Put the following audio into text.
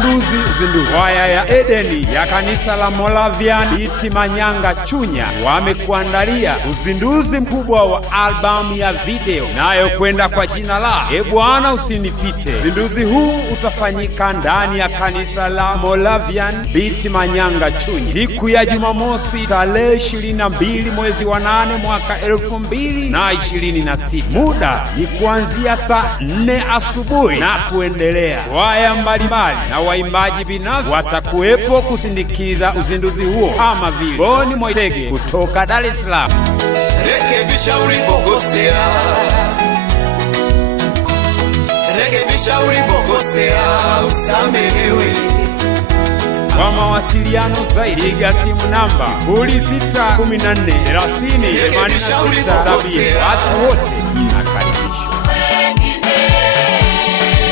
uzinduzi. Kwaya ya Edeni ya kanisa la Moravian Iti Manyanga Chunya wamekuandalia uzinduzi mkubwa wa albamu ya video nayo kwenda kwa jina la E Bwana Usinipite. Uzinduzi huu utafanyika ndani ya kanisa la Moravian Iti Manyanga Chunya siku ya Jumamosi tarehe 22 mwezi wa 8 mwaka 2026. Muda ni kuanzia saa 4 asubuhi na kuendelea. Kwaya mbalimbali na waimbaji binafsi watakuwepo kusindikiza uzinduzi huo kama vile Boni Moitege kutoka Dar es Salaam. Rekebisha ulipokosea, rekebisha ulipokosea, usamehewe. Kwa mawasiliano zaidi piga simu namba 0614 30 86 70. Watu wote mnakaribishwa.